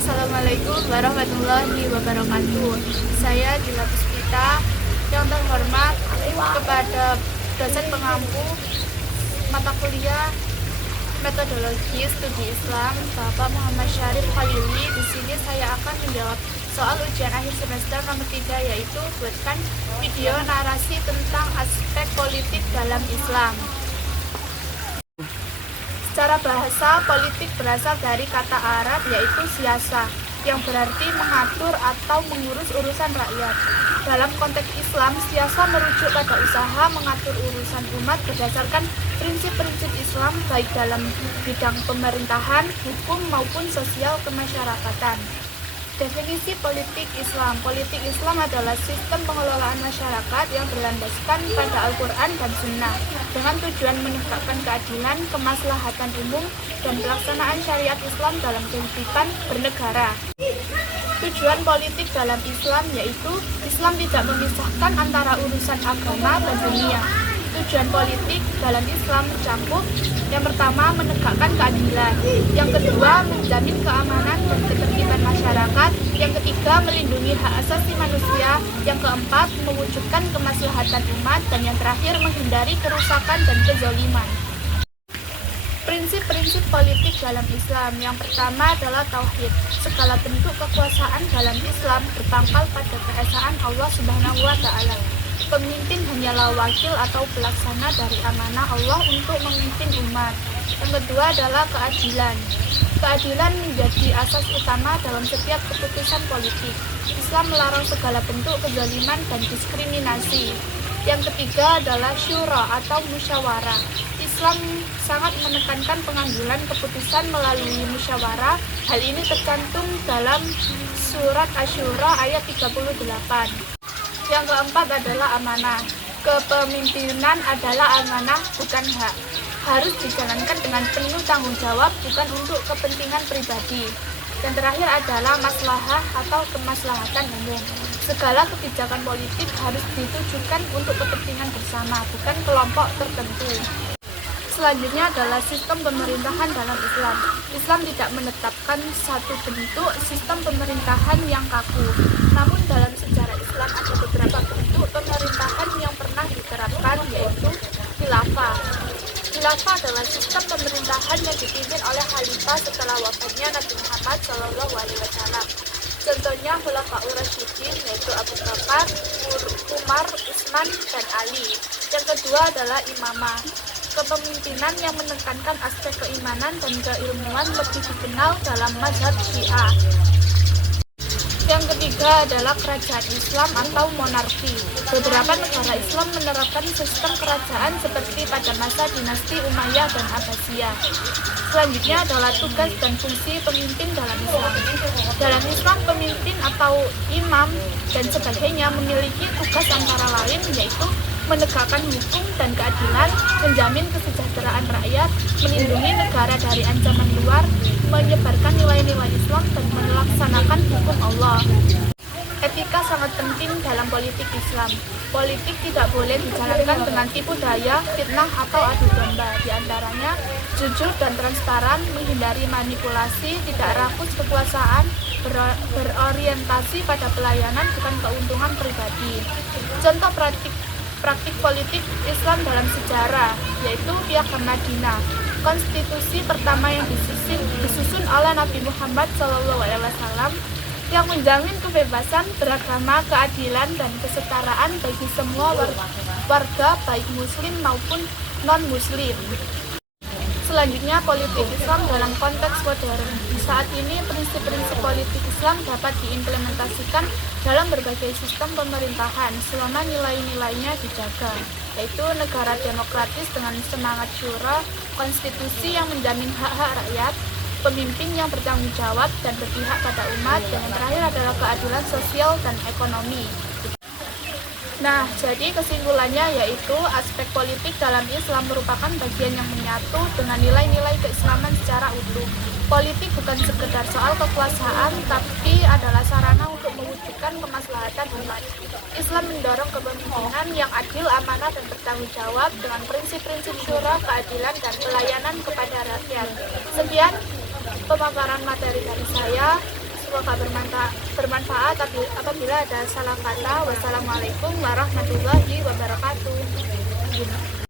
Assalamualaikum warahmatullahi wabarakatuh. Saya Dila Puspita yang terhormat kepada dosen pengampu mata kuliah Metodologi Studi Islam Bapak Muhammad Syarif Khalili. Di sini saya akan menjawab soal ujian akhir semester nomor 3, yaitu buatkan video narasi tentang aspek politik dalam Islam. Secara bahasa, politik berasal dari kata Arab yaitu siasa, yang berarti mengatur atau mengurus urusan rakyat. Dalam konteks Islam, siasa merujuk pada usaha mengatur urusan umat berdasarkan prinsip-prinsip Islam baik dalam bidang pemerintahan, hukum maupun sosial kemasyarakatan. Definisi politik Islam. Politik Islam adalah sistem pengelolaan masyarakat yang berlandaskan pada Al-Quran dan Sunnah dengan tujuan menegakkan keadilan, kemaslahatan umum, dan pelaksanaan syariat Islam dalam kehidupan bernegara. Tujuan politik dalam Islam yaitu Islam tidak memisahkan antara urusan agama dan dunia. Tujuan politik dalam Islam mencakup: yang pertama, menegakkan keadilan; yang kedua, menjamin keamanan dan ketertiban masyarakat; yang ketiga, melindungi hak asasi manusia; yang keempat, mewujudkan kemaslahatan umat; dan yang terakhir, menghindari kerusakan dan kezaliman. Prinsip-prinsip politik dalam Islam. Yang pertama adalah tauhid. Segala bentuk kekuasaan dalam Islam berpangkal pada keesaan Allah Subhanahu wa Ta'ala. Pemimpin hanyalah wakil atau pelaksana dari amanah Allah untuk memimpin umat. Yang kedua adalah keadilan. Keadilan menjadi asas utama dalam setiap keputusan politik. Islam melarang segala bentuk kezaliman dan diskriminasi. Yang ketiga adalah syura atau musyawarah. Islam sangat menekankan pengambilan keputusan melalui musyawarah. Hal ini tercantum dalam surat Asy-Syura ayat 38. Yang keempat adalah amanah. Kepemimpinan adalah amanah, bukan hak. Harus dijalankan dengan penuh tanggung jawab, bukan untuk kepentingan pribadi. Dan terakhir adalah maslahah atau kemaslahatan umum. Segala kebijakan politik harus ditujukan untuk kepentingan bersama, bukan kelompok tertentu. Selanjutnya adalah sistem pemerintahan dalam Islam. Islam tidak menetapkan satu bentuk sistem pemerintahan yang kaku. Namun dalam sejarah Islam ada beberapa bentuk pemerintahan yang pernah diterapkan, yaitu khilafah. Khilafah adalah sistem pemerintahan yang dipimpin oleh khalifah setelah wafatnya Nabi Muhammad SAW. Contohnya Khulafaur Rasyidin, yaitu Abu Bakar, Umar, Utsman, dan Ali. Yang kedua adalah imamah. Kepemimpinan yang menekankan aspek keimanan dan keilmuan lebih dikenal dalam mazhab Syiah. Yang ketiga adalah kerajaan Islam atau monarki. Beberapa negara Islam menerapkan sistem kerajaan seperti pada masa dinasti Umayyah dan Abbasiyah. Selanjutnya adalah tugas dan fungsi pemimpin dalam Islam. Dalam Islam, pemimpin atau imam dan sebagainya memiliki tugas antara lain yaitu menegakkan hukum dan keadilan, menjamin kesejahteraan rakyat, melindungi negara dari ancaman luar, menyebarkan nilai-nilai Islam, dan melaksanakan hukum Allah. Etika sangat penting dalam politik Islam. Politik tidak boleh dijalankan dengan tipu daya, fitnah, atau adu domba. Di antaranya, jujur dan transparan, menghindari manipulasi, tidak rakus kekuasaan, berorientasi pada pelayanan bukan keuntungan pribadi. Contoh praktik politik Islam dalam sejarah, yaitu Piagam Madinah, konstitusi pertama yang disusun oleh Nabi Muhammad SAW, yang menjamin kebebasan beragama, keadilan, dan kesetaraan bagi semua warga baik muslim maupun non-muslim. Selanjutnya, politik Islam dalam konteks modern. Saat ini, prinsip-prinsip politik Islam dapat diimplementasikan dalam berbagai sistem pemerintahan selama nilai-nilainya dijaga, yaitu negara demokratis dengan semangat syura, konstitusi yang menjamin hak-hak rakyat, pemimpin yang bertanggung jawab dan berpihak pada umat, dan yang terakhir adalah keadilan sosial dan ekonomi. Nah, jadi kesimpulannya yaitu aspek politik dalam Islam merupakan bagian yang menyatu dengan nilai-nilai keislaman secara utuh. Politik bukan sekedar soal kekuasaan, tapi adalah sarana untuk mewujudkan kemaslahatan umat. Islam mendorong kepemimpinan yang adil, amanah, dan bertanggung jawab dengan prinsip-prinsip syura, keadilan, dan pelayanan kepada rakyat. Sekian pemaparan materi dari saya. semoga bermanfaat. Apabila ada salah kata, wassalamualaikum warahmatullahi wabarakatuh.